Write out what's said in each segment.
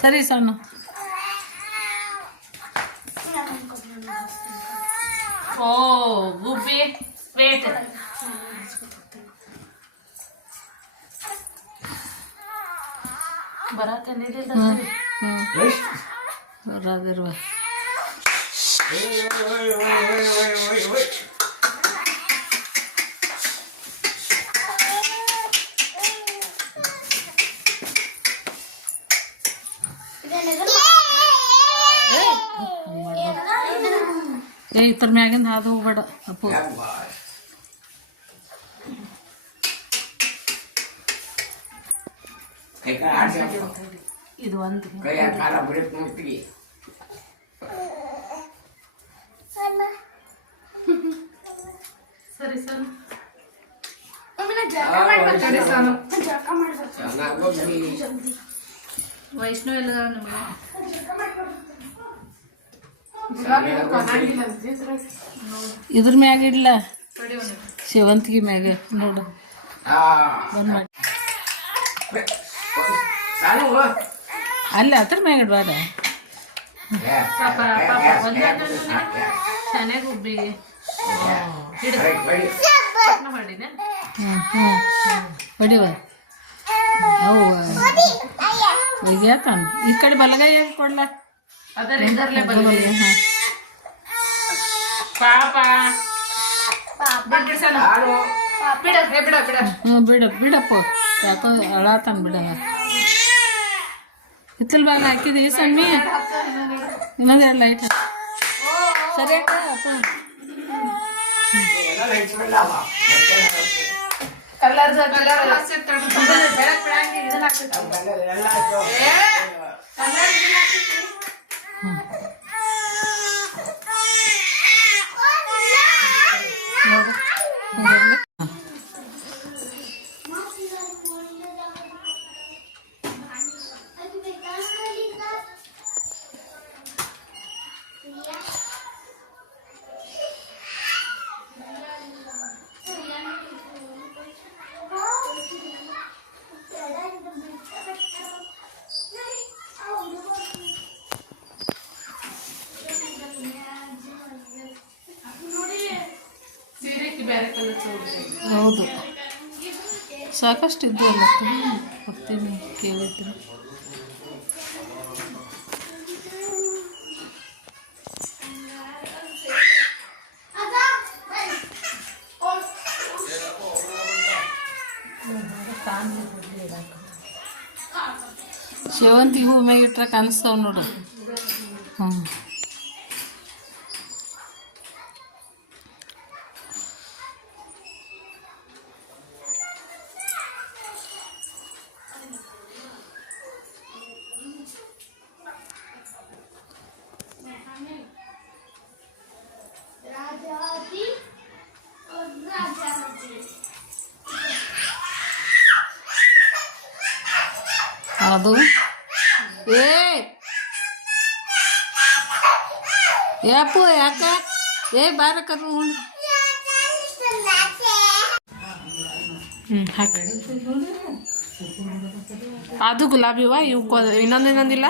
ಸರಿ ಸಣ್ಣ ಓ ಗುಬ್ಬಿ ವೇಟ್ ಬರತ್ತೇನಿಲ್ಲ ಬರದಿರುವ ಇತರ ಮ್ಯಾಗಿಂದ ಹಾದು ಹೋಗ್ಬೇಡ ಅಪ್ಪು ಇದು ಒಂದು ಸರಿ ಸರ್ ವೈಷ್ಣವ್ ಎಲ್ಲ ಇದ್ರ ಮ್ಯಾಗ ಇಡ್ಲ ಸೇವಂತಿಗೆ ಮ್ಯಾಗ ನೋಡು ಬಂದ್ ಮಾಡಿ ಅಲ್ಲ ಅದ್ರ ಮ್ಯಾಗ ಇಡ್ಬಾರ ಚೆನ್ನಾಗಿ ಉಬ್ಬಿಗೆ ಹೊಡಿವ ಅವು ಒಯ್ಯಾತಾನ ಈ ಕಡೆ ಬಲಗೈ ಕೊಡ್ಲ ಬಿಡಪ್ಪ ಯಾಕೋ ಅಳಾತಾನ ಬಿಡ ಹಿತ್ತಲ್ ಬಾಗ ಹಾಕಿದೀವಿ ಸಣ್ಣಿ ಇನ್ನೊಂದು ಎರಡು ಲೈಟ್ ಸರಿ ಅಪ್ಪ ಹೌದು ಸಾಕಷ್ಟು ಇದ್ದು ಅಲ್ಲ ಕೊಡ್ತೀನಿ ಕೇಳಿದ್ದೀನಿ ಸೇವಂತಿಗೆ ಹೂ ಮ್ಯಾಗ ಇಟ್ರೆ ಕಾಣಿಸ್ತಾವ ನೋಡು ಹ್ಞೂ ಅದು ಯಾಪು ಯಾಕ ಬಾರ ಕರ್ ಹಾಕಿ ಅದು ಗುಲಾಬಿವಾ ಇವು ಇನ್ನೊಂದಿಲ್ಲ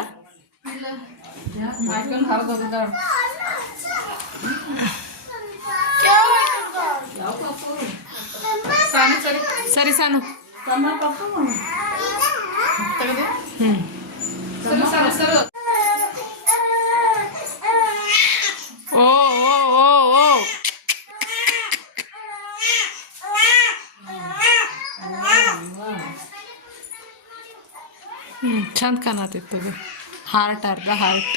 ಸರಿ ಸಾನು ಓ ಓ ಓ ಓ ಚಂದ ಕಾಣತಿತ್ತು ಹಾರ್ಟ್ ಅರ್ಧ ಹಾರ್ಟ್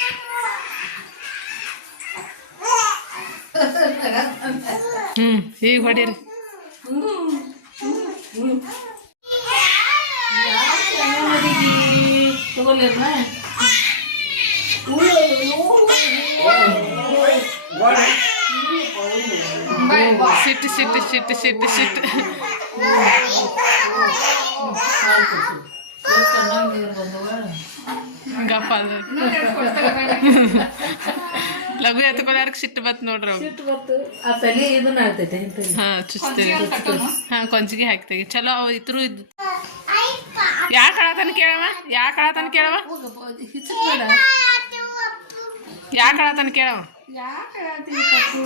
ಈಗ ಹೊಡೀರಿ ಸಿಟ್ಟು ಸಿಟ್ಟು ಸಿಟ್ಟು ಸಿಟ್ಟು ಸಿಟ್ಟು ಗಪ್ಪ ಲಘು ಎತ್ಕೊಳ್ಳಾರಕ್ಕೆ ಸಿಟ್ಟು ಬತ್ ನೋಡ್ರಿ ಹಾಂ ಚುಚ್ತೇವೆ ಹಾಂ ಕೊಂಚಿಗೆ ಹಾಕ್ತೇವೆ ಚಲೋ ಅವು ಇದ್ರು ಇದ್ದು ಯಾಕೆ ಅಳತಾನ ಕೇಳವ ಯಾಕೆ ಅಳತಾನ ಕೇಳವ ಹಿಚ್ಚಬೇಡ. ಯಾಕೆ ಅಳತಾನ ಕೇಳವ ಯಾಕೆ ಹೇಳ್ತೀನಿ ಪಪ್ಪು?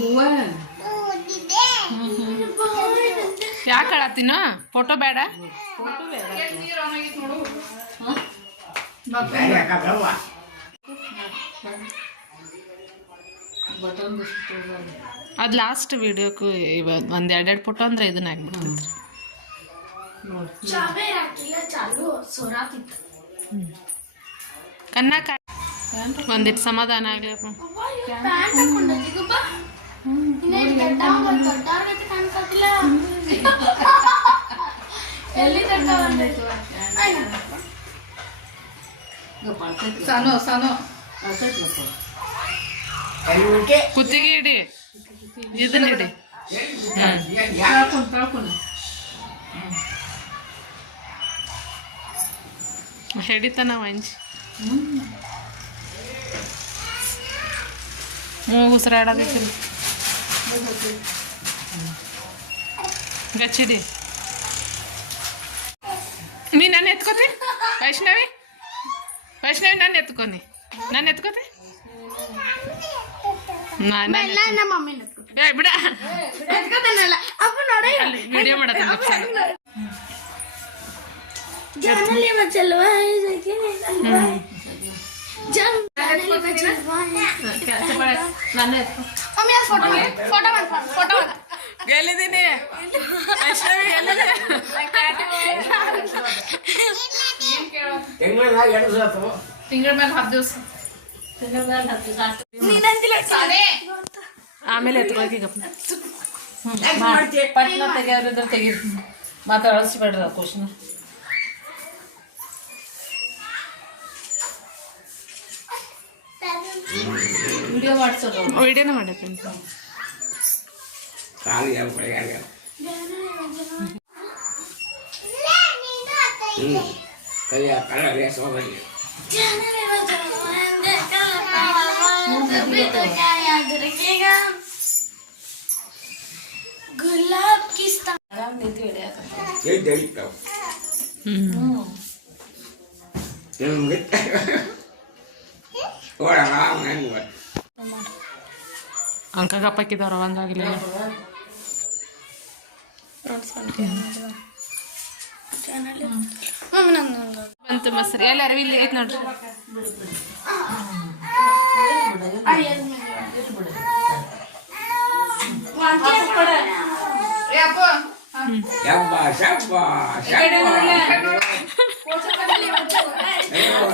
ಹೂವ ಯಾಕೆ ಅಳತೀನ? ಫೋಟೋ ಬೇಡ. ಬಟನ್ ಅದು ಲಾಸ್ಟ್ ವಿಡಿಯೋಕ್ಕೂ ಇವಾಗ ಒಂದು ಎರಡೆರಡು ಫೋಟೋ ಅಂದ್ರೆ ಇದನ್ನ ಆಗ್ಬಿಡ್ತೈತಿ. ಕನ್ನಕ ಒಂದಿಟ್ಟು ಸಮಾಧಾನ ಆಗ್ಲಪ್ಪ. ಸಾನು ಸಾನು ಕುತ್ತಿಗೆ ಇಡಿ, ಇದನ್ನ ಇಡಿ. ತಳ್ಕೊಂಡು ಹಿಡಿತಾನ ವಂಚಿ ಮೂಗು ಉಸಿರಾಡೋದಕ್ಕೆ ಗಚ್ಚಿಡಿ. ನೀ ನನ್ನ ಎತ್ಕೋತಿ ವೈಷ್ಣವಿ? ವೈಷ್ಣವಿ ನನ್ನ ಎತ್ಕೊನಿ, ನನ್ನ ಎತ್ಕೋತಿ? ಬಿಡ ವಿಡಿಯೋ ಮಾಡತ್ತ ಗೆಲ್ಲಿದ್ದೀನಿ. ವೈಷ್ಣವಿ ಗೆಲ್ಲಿದೆ. ತಿಂಗಳ ಮೇಲೆ 10 ದಿವಸ ಆಮೇಲೆ ಎತ್ಕೊಳಕೀಗಪ್ಪ. ಪಟ್ನ ತೆಗಿಯೋರಿದ್ರೆ ತೆಗೀರಿ, ಮತ್ತೆ ಅಳಿಸ್ಬೇಡ್ರಿ ಆ ಕ್ವಶನ್. ವಿಡಿಯೋ ಮಾಡ್ಸೋದು, ವಿಡಿಯೋನ ಮಾಡತ್ತೀನಿ. गुलाब की ಅಂಕ ಗಪ್ಪಕ್ಕಿದವ್ರ ಒಂದಾಗಿಲ್ಲ. ಬಂತು ಮಸ್ರಿ ಎಲ್ಲ ಅರವಿ ಇಲ್ಲಿ ಐತ್ ನೋಡ್ರಿ.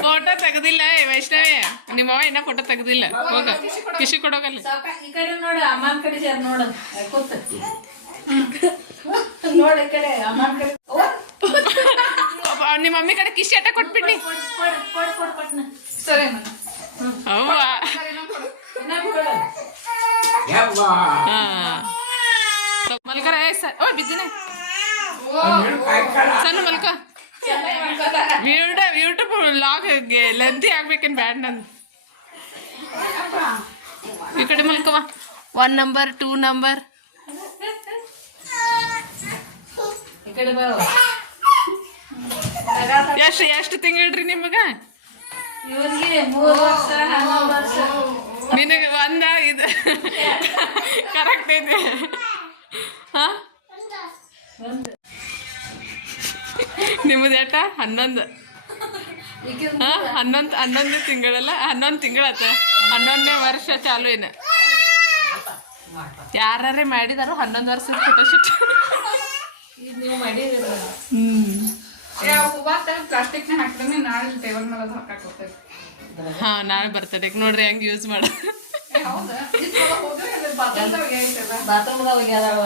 ಫೋಟೋ ತೆಗ್ದಿಲ್ಲ ವೈಷ್ಣವಿ, ನಿಮ್ಮವ ಇನ್ನ ಫೋಟೋ ತೆಗ್ದಿಲ್ಲ. ಹೋಗ ಕಿಶಿ ಕೊಡೋಗಲ್ಲ. ಈ ಕಡೆ ನೋಡ, ಅಮ್ಮನ ಕಡೆ ಸೇರ್ ನೋಡ. ನೋಡಿ ಈ ಕಡೆ ಅಮ್ಮನ ಕಡೆ. ನಿಮ್ಮ ಮಮ್ಮಿ ಕಡೆ ಕಿಶಿ ಅಟ್ಟ ಕೊಟ್ಬಿಡ್ನಿ. ಸರಿ ಅವ್ವ ಮಲ್ಕರ ಓ ಬಿದ್ದಿನ ಸಣ್ಣ ಮಲ್ಕ. ಯೂಟ್ಯೂಬ್ ಲಾಗ್ ಲೆಂತಿ ಆಗ್ಬೇಕೇನು ಬ್ಯಾಡ್ ನಂದು. ಈ ಕಡೆ ಮಲ್ಕವ. 1 ನಂಬರ್ 2 ನಂಬರ್. ಎಷ್ಟು ತಿಂಗಳ್ರಿ ನಿಮಗ? ಇವ್ರಿಗೆ 3 ವರ್ಷ 11 ವರ್ಷ. ನಿನಗೆ ಒಂದ ಇದು ಕರೆಕ್ಟ್ ಐತೆ. ಹಾ ನಿಮ್ಮದು ಎಟ 11. 11 ತಿಂಗಳಲ್ಲ, 11 ತಿಂಗಳತ್ತ. 11ನೇ ವರ್ಷ ಚಾಲು ಏನು ಯಾರೇ ಮಾಡಿದಾರೋ 11 ವರ್ಷದ ಫೋಟೋಶೂಟ್. ನೀವು ಮಾಡಿದಿರ ಪ್ಲಾಸ್ಟಿಕ್ ಹಾಕಿದ್ರೆ ನಾಳೆ ಟೇಬಲ್ ಮೇಲೆ ಹಾಕಕ್ ಹೋಗ್ತೇವೆ. ಹಾ ನಾಳೆ ಬರ್ತಡೇಗೆ ನೋಡ್ರಿ ಹೆಂಗ್ ಯೂಸ್ ಮಾಡ. ಹೌದಾ? ಬಾತ್ರೂಮ್ದಾಗ ಬಾತ್ರೂಮ್ದಾಗ ಹೋಗ್ಯಾದವ.